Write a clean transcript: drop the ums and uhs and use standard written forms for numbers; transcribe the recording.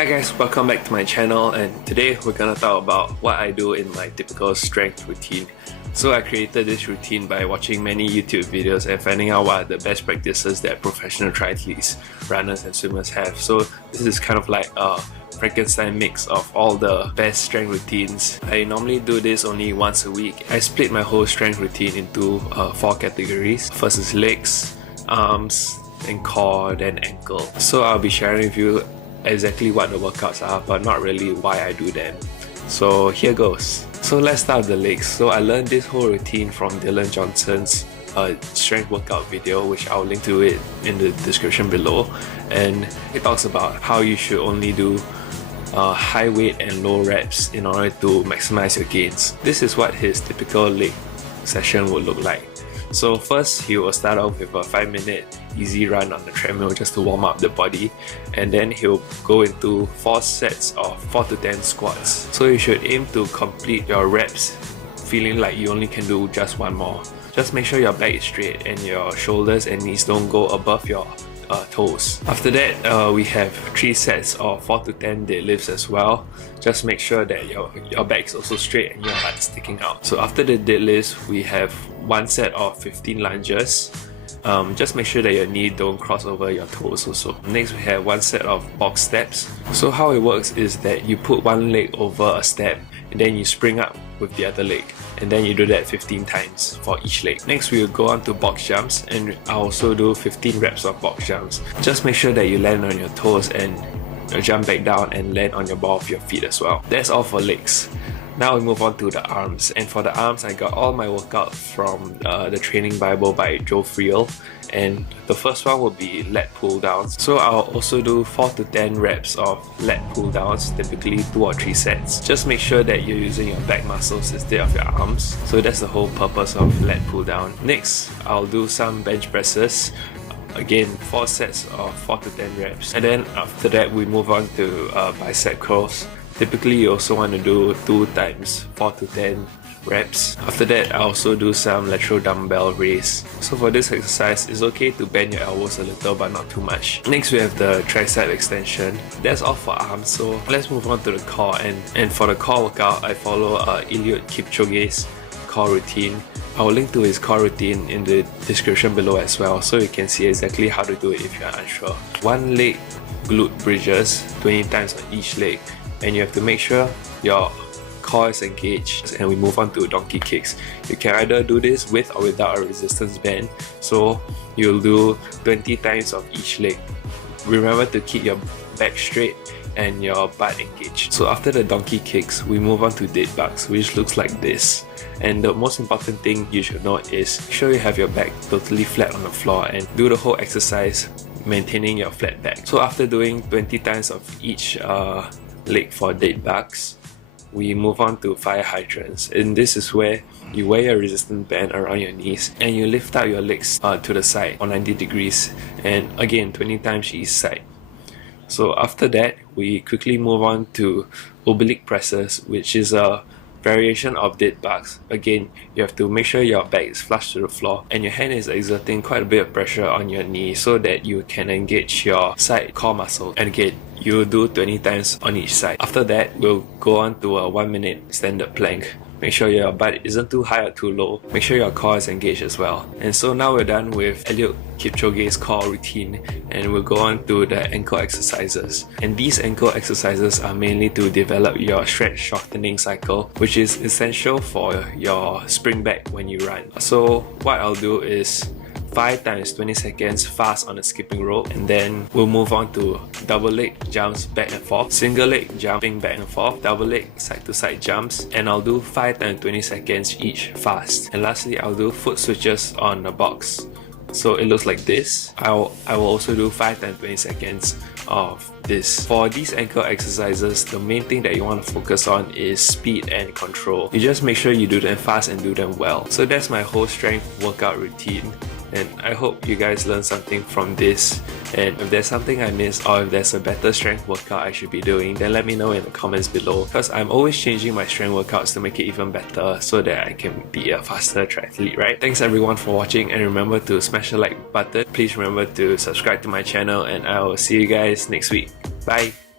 Hi guys, welcome back to my channel, and today we're gonna talk about what I do in my typical strength routine. So I created this routine by watching many YouTube videos and finding out what are the best practices that professional triathletes, runners and swimmers have. So this is kind of like a Frankenstein mix of all the best strength routines. I normally do this only once a week. I split my whole strength routine into 4 categories. First is legs, arms, then core, then ankle. So I'll be sharing with you exactly what the workouts are, but not really why I do them. So here goes. So let's start with the legs. So I learned this whole routine from Dylan Johnson's strength workout video, which I'll link to it in the description below. And it talks about how you should only do high weight and low reps in order to maximize your gains. This is what his typical leg session would look like. So first, he will start off with a 5-minute easy run on the treadmill just to warm up the body, and then he'll go into 4 sets of 4 to 10 squats. So you should aim to complete your reps feeling like you only can do just one more. Just make sure your back is straight and your shoulders and knees don't go above your toes. After that, we have 3 sets of 4 to 10 deadlifts as well. Just make sure that your back is also straight and your butt is sticking out. So after the deadlifts, we have 1 set of 15 lunges. Just make sure that your knee don't cross over your toes also. Next, we have 1 set of box steps. So how it works is that you put one leg over a step and then you spring up with the other leg, and then you do that 15 times for each leg. Next, we will go on to box jumps, and I also do 15 reps of box jumps. Just make sure that you land on your toes and jump back down and land on your ball of your feet as well. That's all for legs. Now we move on to the arms, and for the arms I got all my workout from the Training Bible by Joe Friel, and the first one will be lat pull downs. So I'll also do 4 to 10 reps of lat pull downs, typically 2 or 3 sets. Just make sure that you're using your back muscles instead of your arms. So that's the whole purpose of lat pull down. Next, I'll do some bench presses. Again, 4 sets of 4 to 10 reps, and then after that we move on to bicep curls. Typically, you also want to do 2 times 4 to 10 reps. After that, I also do some lateral dumbbell raise. So for this exercise, it's okay to bend your elbows a little but not too much. Next, we have the tricep extension. That's all for arms. So let's move on to the core. And for the core workout, I follow Eliud Kipchoge's core routine. I will link to his core routine in the description below as well, so you can see exactly how to do it if you are unsure. 1 leg glute bridges, 20 times on each leg. And you have to make sure your core is engaged. And we move on to donkey kicks. You can either do this with or without a resistance band. So you'll do 20 times of each leg. Remember to keep your back straight and your butt engaged. So after the donkey kicks, we move on to dead bugs, which looks like this. And the most important thing you should note is make sure you have your back totally flat on the floor and do the whole exercise maintaining your flat back. So after doing 20 times of each leg for dead bugs, we move on to fire hydrants, and this is where you wear your resistance band around your knees and you lift out your legs to the side on 90 degrees, and again 20 times each side. So after that, we quickly move on to oblique presses, which is a variation of dead bugs. Again, you have to make sure your back is flush to the floor and your hand is exerting quite a bit of pressure on your knee so that you can engage your side core muscle. And again, you'll do 20 times on each side. After that, we'll go on to a 1-minute standard plank. Make sure your butt isn't too high or too low. Make sure your core is engaged as well. And so now we're done with Eliud Kipchoge's core routine, and we'll go on to the ankle exercises. And these ankle exercises are mainly to develop your stretch shortening cycle, which is essential for your spring back when you run. So what I'll do is 5 times 20 seconds fast on a skipping rope, and then we'll move on to double leg jumps back and forth, single leg jumping back and forth, double leg side to side jumps, and I'll do 5 times 20 seconds each fast. And lastly, I'll do foot switches on the box. So it looks like this. I will also do 5 times 20 seconds of this. For these ankle exercises, the main thing that you want to focus on is speed and control. You just make sure you do them fast and do them well. So that's my whole strength workout routine. And I hope you guys learned something from this. And if there's something I missed, or if there's a better strength workout I should be doing, then let me know in the comments below, because I'm always changing my strength workouts to make it even better so that I can be a faster triathlete, right? Thanks everyone for watching, and remember to smash the like button. Please remember to subscribe to my channel, and I will see you guys next week. Bye!